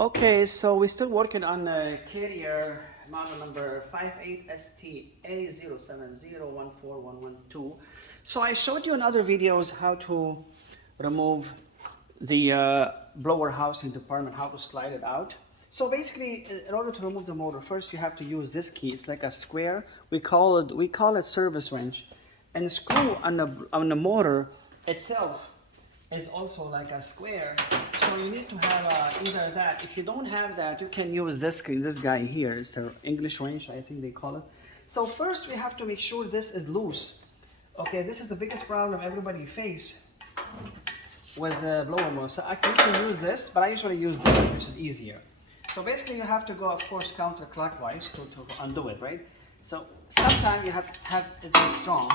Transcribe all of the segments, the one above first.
Okay, so we're still working on carrier model number 58STA070-14112. So I showed you in other videos how to remove the blower housing department, how to slide it out. So basically, in order to remove the motor, first you have to use this key. It's like a square. We call it service wrench, and the screw on the motor itself is also like a square. So you need to have either that. If you don't have that, you can use this guy here. It's an English wrench, I think they call it. So first we have to make sure this is loose. Okay, this is the biggest problem everybody face with the blower motor. So I can use this, but I usually use this, which is easier. So basically you have to go, of course, counterclockwise to undo it, right? So sometimes you have to have it be strong.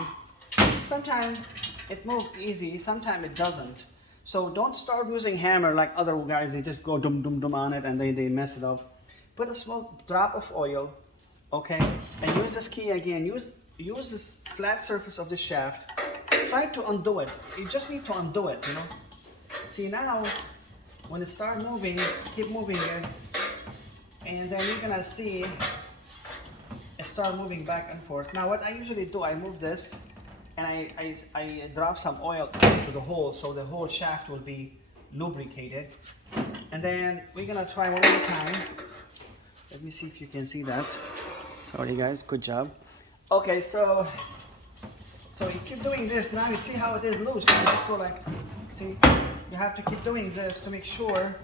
Sometimes it moves easy, sometimes it doesn't. So don't start using hammer like other guys. They just go dum dum dum on it and they mess it up. Put a small drop of oil, okay, and use this key again. Use this flat surface of the shaft. Try to undo it. You just need to undo it, you know. See, now when it starts moving, keep moving it, and then you're gonna see it start moving back and forth. Now what I usually do, I move this and I drop some oil into the hole so the whole shaft will be lubricated. And then we're gonna try one more time. Let me see if you can see that. Sorry guys, good job. Okay, so you keep doing this. Now you see how it is loose. You just go like, see, you have to keep doing this to make sure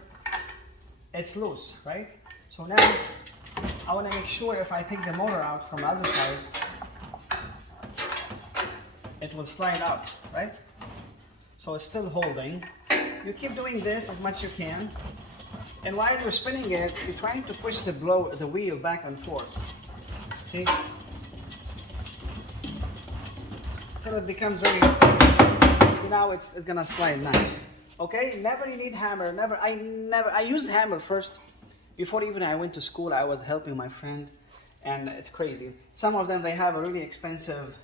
it's loose, right? So now I want to make sure if I take the motor out from the other side, it will slide out, right? So it's still holding. You keep doing this as much as you can, and while you're spinning it, you're trying to push the wheel back and forth. See? Until it becomes very. See, now it's gonna slide nice. Okay? Never you need hammer. I used hammer first. Before even I went to school, I was helping my friend, and it's crazy. Some of them, they have a really expensive,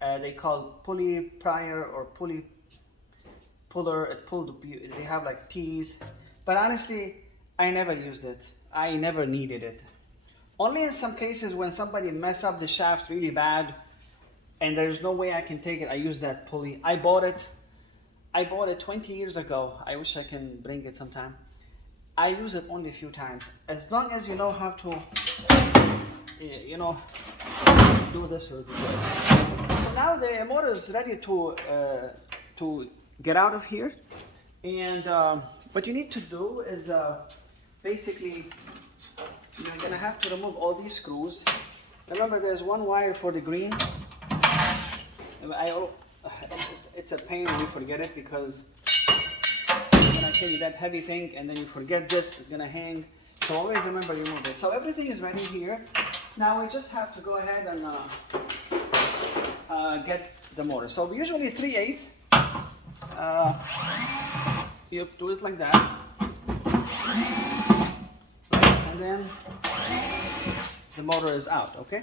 they call pulley prior or pulley puller. They have like teeth. But honestly, I never used it. I never needed it. Only in some cases when somebody messed up the shaft really bad, and there's no way I can take it, I use that pulley. I bought it 20 years ago. I wish I can bring it sometime. I use it only a few times. As long as you know how to, do this. So now the motor is ready to get out of here. And what you need to do is basically, you're gonna have to remove all these screws. Remember, there's one wire for the green. It's a pain when you forget it, because when I tell you that heavy thing and then you forget this, it's gonna hang. So always remember you move it. So everything is ready here. Now we just have to go ahead and get the motor. So usually 3/8. You do it like that. Right? And then the motor is out, okay?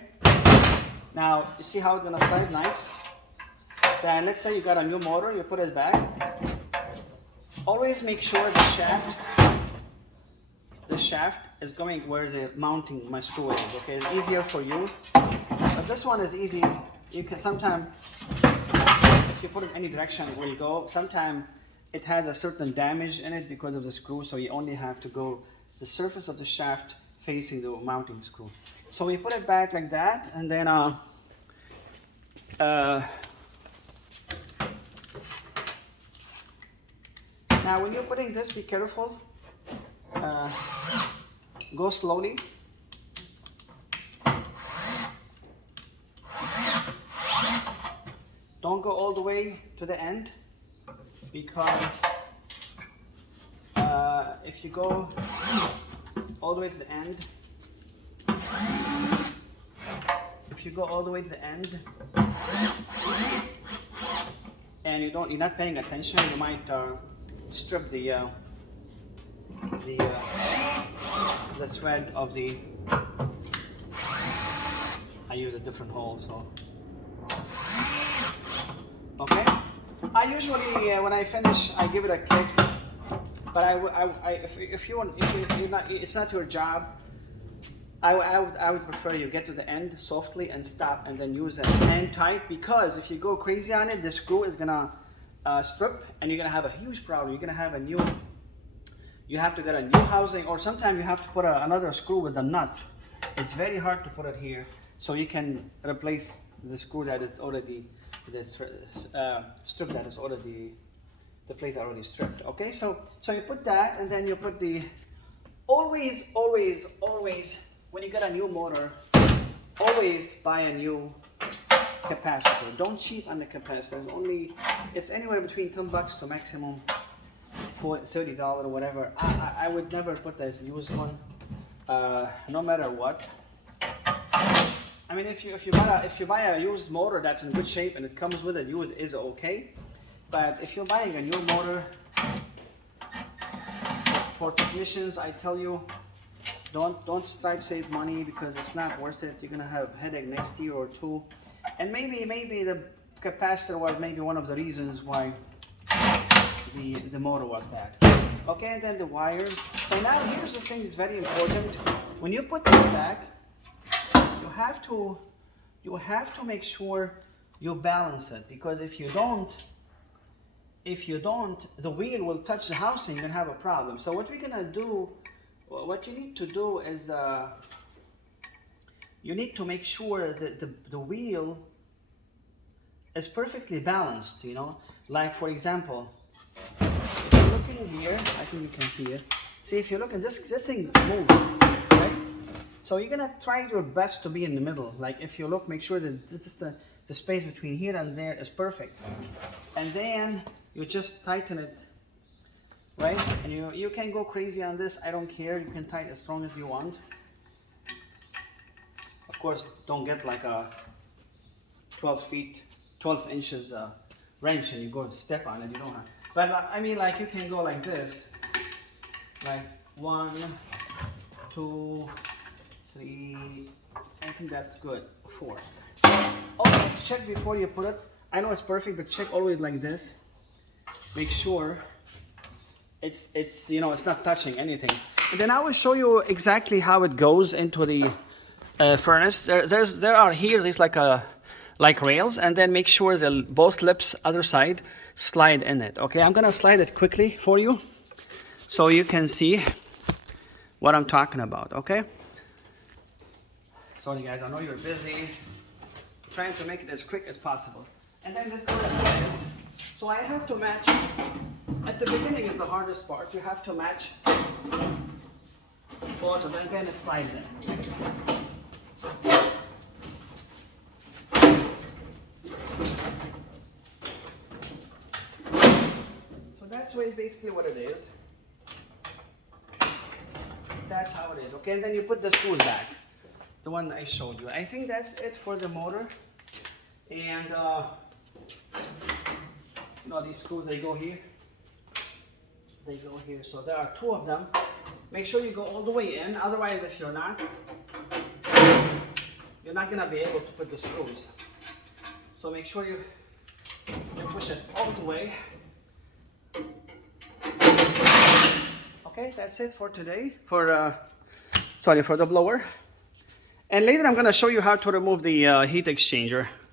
Now you see how it's gonna slide nice? Then let's say you got a new motor, you put it back. Always make sure the shaft is going where the mounting my screw is, okay? It's easier for you, but this one is easy. You can sometimes, if you put it in any direction, it will go. Sometimes it has a certain damage in it because of the screw, so you only have to go the surface of the shaft facing the mounting screw. So we put it back like that, and then now when you're putting this, be careful. Go slowly. Don't go all the way to the end, because if you go all the way to the end, and you're not paying attention, you might strip the thread of the. I use a different hole, so okay. I usually when I finish, I give it a kick But if you want, if you're not, it's not your job. I would prefer you get to the end softly and stop, and then use that hand tight, because if you go crazy on it, the screw is gonna strip, and you're gonna have a huge problem. You're gonna have a new. You have to get a new housing, or sometimes you have to put another screw with a nut. It's very hard to put it here, so you can replace the screw that is already strip that is already, the plates are already stripped. Okay, so you put that, and then you put the, always when you get a new motor, always buy a new capacitor. Don't cheat on the capacitor. Only, it's anywhere between $10 to maximum $30 or whatever. I would never put this used one, no matter what. I mean, if you buy a used motor that's in good shape and it comes with it used, is okay. But if you're buying a new motor, for technicians, I tell you, don't try to save money, because it's not worth it. You're gonna have a headache next year or two, and maybe the capacitor was maybe one of the reasons why the motor was bad. Okay, and then the wires. So now here's the thing that's very important. When you put this back, you have to make sure you balance it, because if you don't, the wheel will touch the housing, you're gonna have a problem. So what we're gonna do, what you need to do is you need to make sure that the wheel is perfectly balanced, you know. Like for example, if you're looking here, I think you can see it. See, if you look at this thing moves, right? So you're gonna try your best to be in the middle. Like if you look, make sure that this is the space between here and there is perfect. And then you just tighten it, right? And you can go crazy on this. I don't care. You can tighten as strong as you want. Of course, don't get like a 12 inches wrench and you go to step on it. You don't have. But I mean, like you can go like this, like 1, 2, 3. I think that's good. 4. Always check before you put it. I know it's perfect, but check always like this. Make sure it's you know, it's not touching anything. And then I will show you exactly how it goes into the furnace. There are here these like rails, and then make sure the both lips other side slide in it. Okay, I'm gonna slide it quickly for you so you can see what I'm talking about. Okay. Sorry guys, I know you're busy. Trying to make it as quick as possible. And then this goes like this. So I have to match. At the beginning is the hardest part. You have to match both of them, and then it slides in. So that's basically what it is. That's how it is. Okay, and then you put the screws back. The one I showed you. I think that's it for the motor. And you know, these screws, they go here. They go here. So there are 2 of them. Make sure you go all the way in. Otherwise, if you're not gonna be able to put the screws. So make sure you push it all the way. Okay, that's it for today. For the blower. And later I'm gonna show you how to remove the heat exchanger.